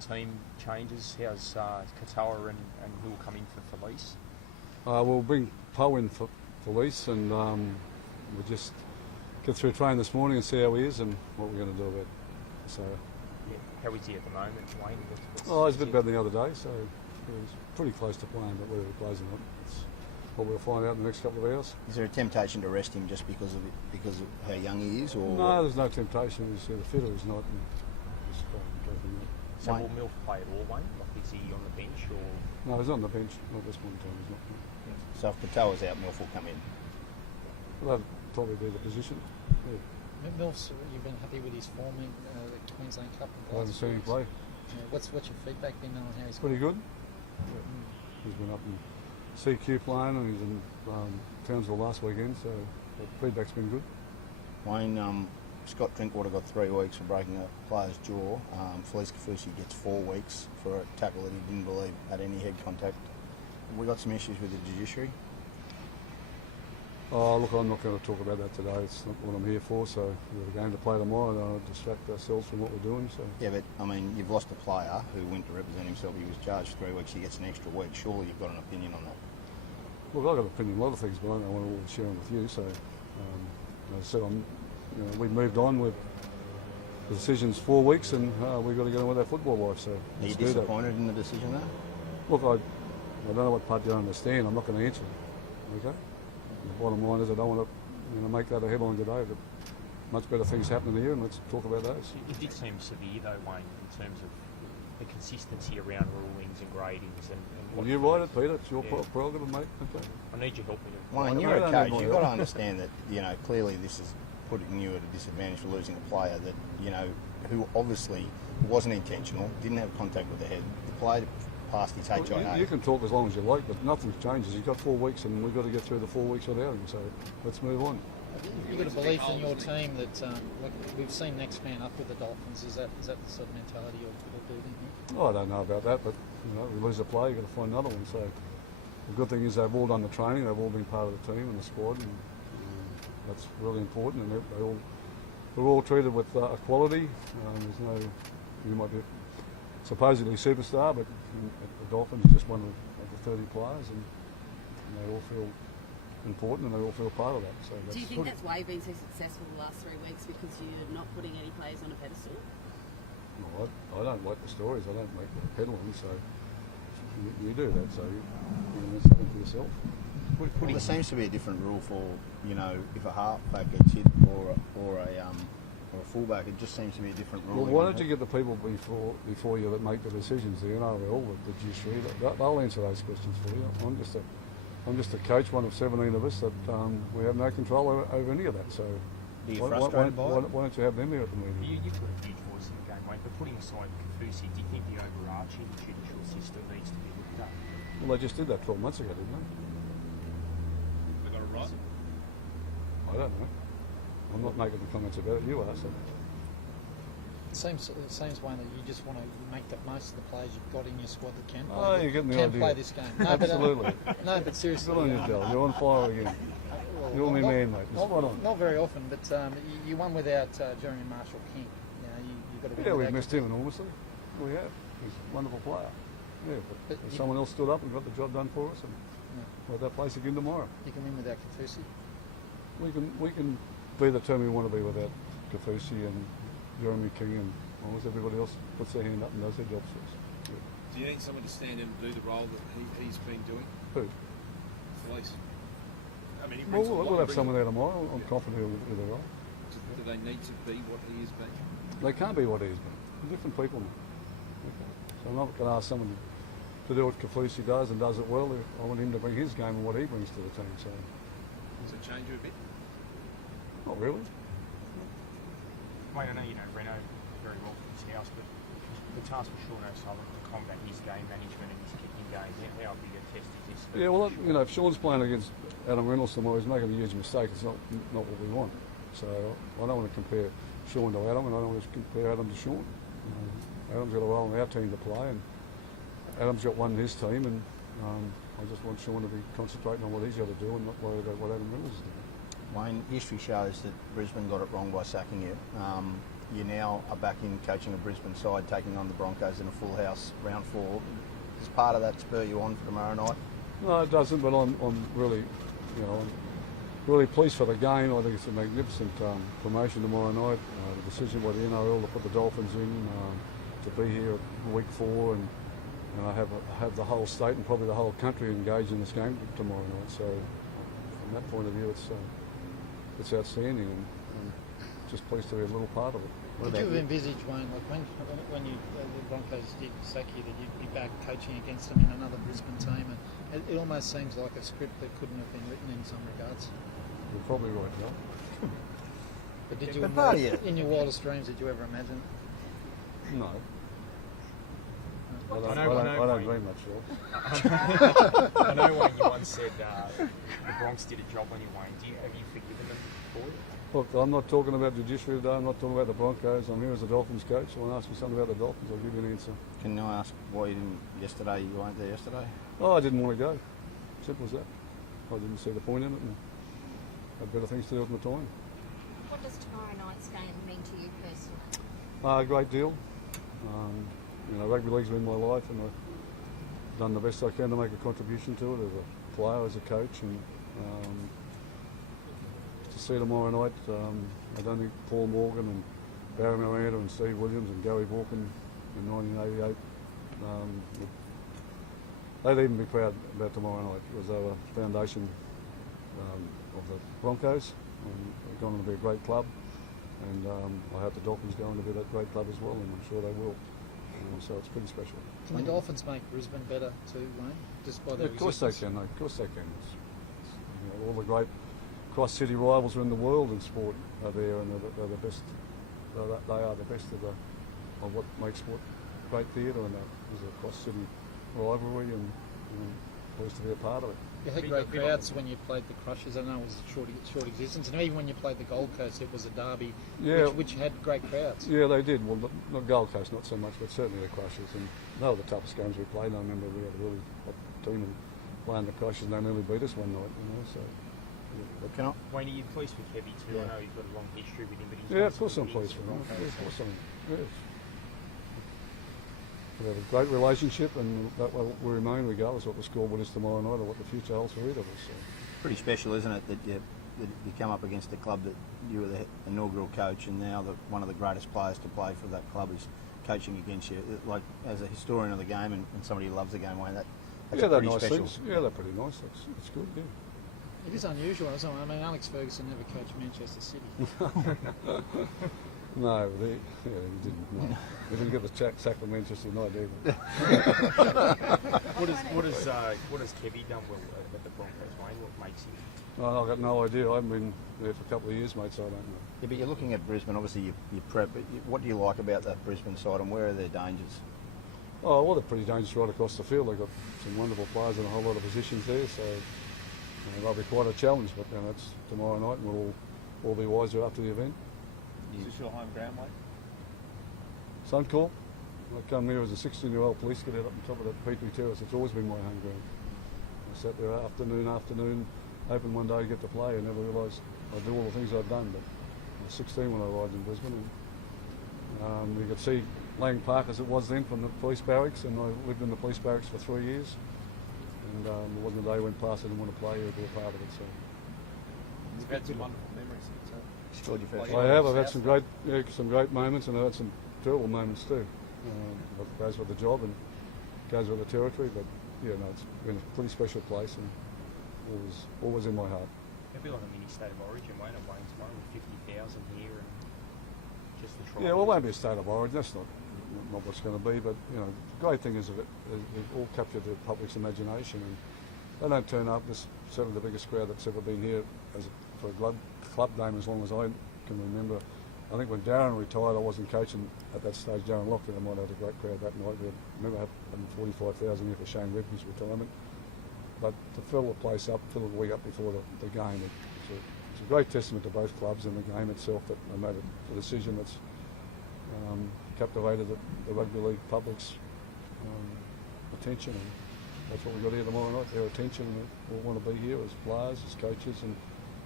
team changes? How's Katoa and who will come in for Felise? We'll bring Poe in for Felise, and we'll just get through training this morning and see how he is and what we're going to do about it. So, yeah. How is he at the moment, Wayne? He's a bit better than the other day, so he's pretty close to playing, but whether he plays or not, it's what we'll find out in the next couple of hours. Is there a temptation to rest him just because of how young he is? Or no, there's no temptation. He's the fitter he's not. And just, so will Milf play at all, Wayne? Like, is he on the bench or? No, he's on the bench. Not this one time. He's not. So if Katoa's out, Milf will come in. Well, that'd probably be the position. Yeah. Milf's, you've been happy with his form in the Queensland Cup? I haven't seen him play. What's your feedback been on how he's pretty good. Yeah. He's been up in CQ playing, and he's in Townsville last weekend, so the feedback's been good. Wayne, Scott Drinkwater got 3 weeks for breaking a player's jaw. Felise Kaufusi gets 4 weeks for a tackle that he didn't believe had any head contact. We got some issues with the judiciary. Oh, look, I'm not going to talk about that today. It's not what I'm here for. So we've got a game to play tomorrow. I don't want to distract ourselves from what we're doing. So yeah, but I mean, you've lost a player who went to represent himself. He was charged 3 weeks. He gets an extra week. Surely you've got an opinion on that. Look, I've got an opinion on a lot of things, but I don't want to all share them with you. So as I said, we've moved on with the decision's 4 weeks, and we've got to get on with our football life. So are you disappointed in the decision, though? Look, I don't know what part you don't understand. I'm not going to answer it. Okay. The bottom line is I don't want to make that a headline today, but much better things happening here, and let's talk about those. It did seem severe, though, Wayne, in terms of the consistency around rulings and gradings. Well, you write it, Peter. It's your prerogative, mate. Okay. I need your help with it. Wayne, you're a coach. You've got to understand that, clearly this is putting you at a disadvantage for losing a player that, who obviously wasn't intentional, didn't have contact with the head. The player past his HIA. You can talk as long as you like, but nothing changes. He's got 4 weeks, and we've got to get through the 4 weeks without him. So let's move on. You've got a belief in your team that we've seen next man up with the Dolphins. Is that the sort of mentality you're building here? Oh, I don't know about that, but we lose a player, you've got to find another one. So the good thing is they've all done the training, they've all been part of the team and the squad, and that's really important. And we're all treated with equality. There's no, you might be supposedly superstar, but the Dolphins are just one of the 30 players, and they all feel important and they all feel part of that. So do you think that's why you've been so successful the last 3 weeks, because you're not putting any players on a pedestal? No, I don't like the stories. I don't make the headlines, so you do that. So that's something for yourself. Well, there seems to be a different rule for if a halfback gets hit or a fullback. It just seems to be a different rule. Well, why don't you get the people before you that make the decisions? The NRL, the judiciary, they'll answer those questions for you. I'm just a coach, one of 17 of us, that we have no control over any of that. So are you frustrated by it? Why don't you have them here at the meeting? You put a huge voice in the game, Wayne, but putting aside Kaufusi, do you think the overarching judicial system needs to be looked at? Well, they just did that 12 months ago, didn't they? They got it right? I don't know. I'm not making the comments about it. You are. So. It seems, Wayne, that you just want to make the most of the players you've got in your squad that can play. Oh, you're getting the idea. Play this game. No, absolutely. But seriously. Good on you, Del. You're on fire again. You're my man, mate. Not very often, but you won without Jeremy Marshall King. You've got to. Yeah, we've missed him enormously. We have. He's a wonderful player. Yeah, but someone else stood up and got the job done for us, and we're at that place again tomorrow. You can win without Kaufusi. We can be the team we want to be without Kaufusi and Jeremy King, and as long as everybody else puts their hand up and does their job for us. Yeah. Do you need someone to stand in and do the role that he's been doing? Who? Felise. I mean, we'll have someone there tomorrow. I'm confident with the role. Do they need to be what he has been? They can't be what he's been. They're different people now. Okay. So I'm not going to ask someone to do what Kaufusi does and does it well. I want him to bring his game and what he brings to the team. So does it change you a bit? Not really. Wayne, I know you know Reno very well from his house, but the task for Sean O'Sullivan to combat his game management and his kicking game, how big a test is this? Yeah, well, if Sean's playing against Adam Reynolds tomorrow, he's making a huge mistake. It's not what we want. So I don't want to compare Sean to Adam, and I don't want to compare Adam to Sean. Adam's got a role in our team to play, and Adam's got one in his team, and I just want Sean to be concentrating on what he's got to do and not worry about what Adam Reynolds is doing. Wayne, history shows that Brisbane got it wrong by sacking you. you now are back in coaching a Brisbane side, taking on the Broncos in a full house round 4. Does part of that spur you on for tomorrow night? No, it doesn't. But I'm really, I'm really pleased for the game. I think it's a magnificent promotion tomorrow night. The decision by the NRL to put the Dolphins in, to be here week 4, and I have the whole state and probably the whole country engaged in this game tomorrow night. So from that point of view, it's outstanding, and I'm just pleased to be a little part of it. Did you envisage, Wayne, like when you the Broncos did sack you, that you'd be back coaching against them in another Brisbane team? And it almost seems like a script that couldn't have been written in some regards. You're probably right, Joe. But did you, But in your wildest dreams, did you ever imagine? No. I know don't dream much, Joe. I know Wayne, you once said the Bronx did a job on you, Wayne. Have you forgiven them for it? Look, I'm not talking about judiciary today. I'm not talking about the Broncos. I'm here as a Dolphins coach. Someone asked me something about the Dolphins, I'll give you an answer. Can I ask why you weren't there yesterday? Oh, I didn't want to go. Simple as that. I didn't see the point in it, and had better things to do with my time. What does tomorrow night's game mean to you personally? A great deal. Rugby league's been my life, and I've done the best I can to make a contribution to it as a player, as a coach, and to see tomorrow night, I don't think Paul Morgan and Barry Miranda and Steve Williams and Gary Walken in 1988, they'd even be proud about tomorrow night, because they were the foundation of the Broncos, and they're going to be a great club, and I hope the Dolphins are going to be that great club as well, and I'm sure they will. So it's pretty special. Can the Dolphins make Brisbane better too, Wayne? Just by their Of course they existence? can. Of course they can. All the great cross-city rivals in the world in sport are there, and they're the best. They are the best of what makes sport great theatre, and there's a cross-city rivalry, and pleased to be a part of it. You had great crowds when you played the Crushers. I know it was a short existence, and even when you played the Gold Coast, it was a derby, which had great crowds. Yeah, they did. Well, not Gold Coast, not so much, but certainly the Crushers, and they were the toughest games we played. I remember we had a really hot team, and playing the Crushers, and they nearly beat us one night. So. Yeah, Wayne, are you pleased with Kevy too? I know he's got a long history with him, but he's of course I'm pleased with him. Of course I'm. Yes. We have a great relationship, and that will remain regardless of what the scoreboard is tomorrow night or what the future holds for either of us. So. Pretty special, isn't it, that you come up against a club that you were the inaugural coach, and now one of the greatest players to play for that club is coaching against you. Like, as a historian of the game and somebody who loves the game, Wayne, that's they're pretty nice special. things. Yeah, they're pretty nice. That's good. Yeah. It is unusual, isn't it? I mean, Alex Ferguson never coached Manchester City. No, he didn't. No. He didn't get the sack for Manchester United either. What has Kevy done well at the Broncos, Wayne? What makes him? I've got no idea. I haven't been there for a couple of years, mate, so I don't know. Yeah, but you're looking at Brisbane, obviously you prep, but what do you like about that Brisbane side, and where are their dangers? Oh, well, they're pretty dangerous right across the field. They've got some wonderful players in a whole lot of positions there, so they'll be quite a challenge, but that's tomorrow night, and we'll all be wiser after the event. Is this your home ground, mate? Suncorp. I come here as a 16-year-old police cadet up on top of that Petrie Terrace. It's always been my home ground. I sat there afternoon, hoping one day to get to play, and never realised I'd do all the things I'd done. But I was 16 when I arrived in Brisbane, and you could see Lang Park as it was then from the police barracks, and I lived in the police barracks for 3 years. And there wasn't a day went past I didn't want to play or be a part of it. So. You've had some wonderful memories. Scored your first I have. I've had some great moments, and I've had some terrible moments too. But it goes with the job and goes with the territory. But it's been a pretty special place, and always in my heart. It'll be like a mini state of origin, won't it, Wayne, tomorrow with 50,000 here and just the trial. Yeah, well, it won't be a state of origin. That's not what's going to be. But the great thing is that they've all captured the public's imagination, and they don't turn up. This is certainly the biggest crowd that's ever been here for a club game as long as I can remember. I think when Darren retired, I wasn't coaching at that stage. Darren Lockton might have had a great crowd that night. I remember having 45,000 here for Shane Redman's retirement. But to fill the place up, fill the week up before the game, it's a great testament to both clubs and the game itself that they made a decision that's captivated the rugby league public's attention. And that's what we've got here tomorrow night, their attention, and we all want to be here as players, as coaches, and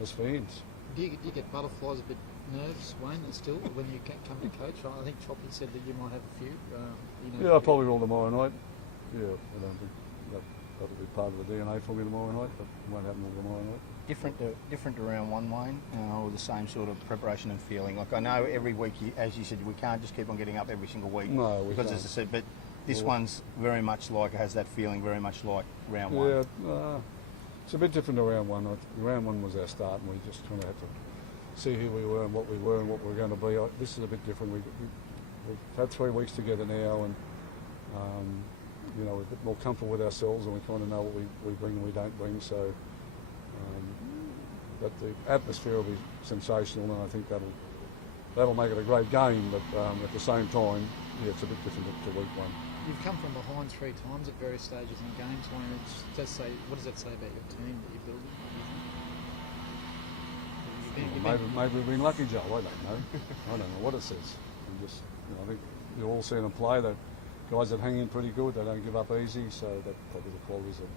as fans. Do you get butterflies a bit nerves, Wayne, still when you come to coach? I think Choppy said that you might have a few. Yeah, I probably will tomorrow night. Yeah, I don't think that'll be part of the DNA for me tomorrow night, but it won't happen tomorrow night. Different to round one, Wayne, or the same sort of preparation and feeling? Like I know every week, as you said, we can't just keep on getting up every single week. No, we because can't. as I said, but this one's very much like, has that feeling very much like round one. Yeah, it's a bit different to round one. Round one was our start, and we just kind of had to see who we were and what we were going to be. This is a bit different. We've had 3 weeks together now, and we're a bit more comfortable with ourselves, and we kind of know what we bring and we don't bring. So, but the atmosphere will be sensational, and I think that'll make it a great game. But at the same time, yeah, it's a bit different to week one. You've come from behind 3 times at various stages in games, Wayne. What does that say about your team that you're building? Maybe we've been lucky, Joe. I don't know. I don't know what it says. I think you've all seen them play. That guys that hang in pretty good. They don't give up easy. So that probably the qualities that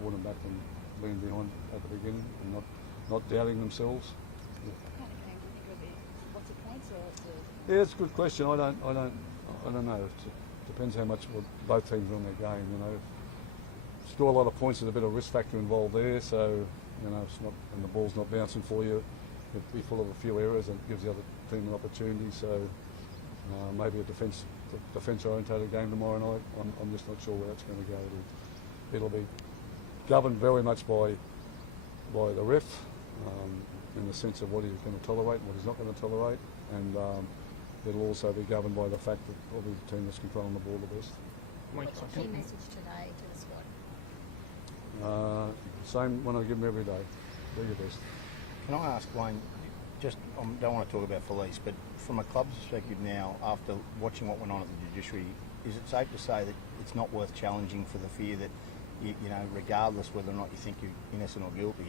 brought them back from being behind at the beginning and not doubting themselves. What kind of game do you think it'll be? What's it points or Yeah, it's a good question. I don't know. It depends how much both teams are on their game. Score a lot of points, there's a bit of risk factor involved there. So it's not, and the ball's not bouncing for you. It'd be full of a few errors and gives the other team an opportunity. So maybe a defence-orientated game tomorrow night. I'm just not sure where that's going to go. It'll be governed very much by the ref in the sense of what he's going to tolerate and what he's not going to tolerate, and it'll also be governed by the fact that probably the team that's controlling the ball the best. what's your key message today to the squad? Same one I give them every day. Do your best. Can I ask, Wayne, just I don't want to talk about Felise, but from a club's perspective now, after watching what went on at the judiciary, is it safe to say that it's not worth challenging for the fear that, regardless whether or not you think you're innocent or guilty,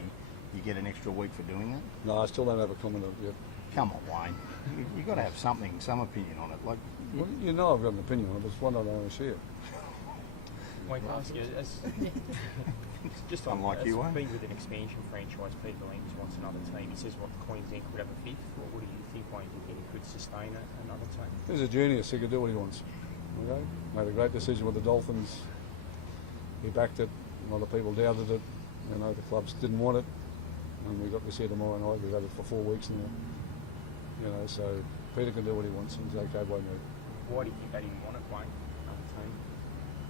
you get an extra week for doing that? No, I still don't have a comment on it yet. Come on, Wayne. You've got to have some opinion on it. Like, Well, I've got an opinion on it, but it's one I don't want to share. Wayne, can I ask you, just Unlike you, Wayne. been with an expansion franchise, Peter Williams wants another team. He says what Queensland could have a fifth. What do you think, Wayne? Do you think he could sustain another team? He's a genius. He can do what he wants. Okay? Made a great decision with the Dolphins. He backed it. A lot of people doubted it. The clubs didn't want it. And we got this here tomorrow night. We've had it for 4 weeks now. So Peter can do what he wants. He's okay by me. Why do you think they didn't want it, Wayne? Another team?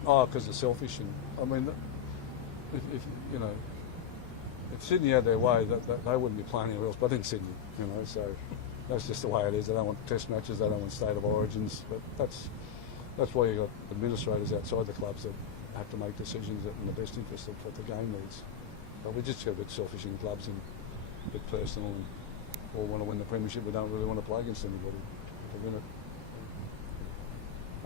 Oh, because they're selfish. And if Sydney had their way, they wouldn't be playing anywhere else but in Sydney. So that's just the way it is. They don't want test matches. They don't want state of origins. But that's why you got administrators outside the clubs that have to make decisions in the best interest of what the game needs. But we just get a bit selfish in clubs and a bit personal, and all want to win the premiership. We don't really want to play against anybody to win it.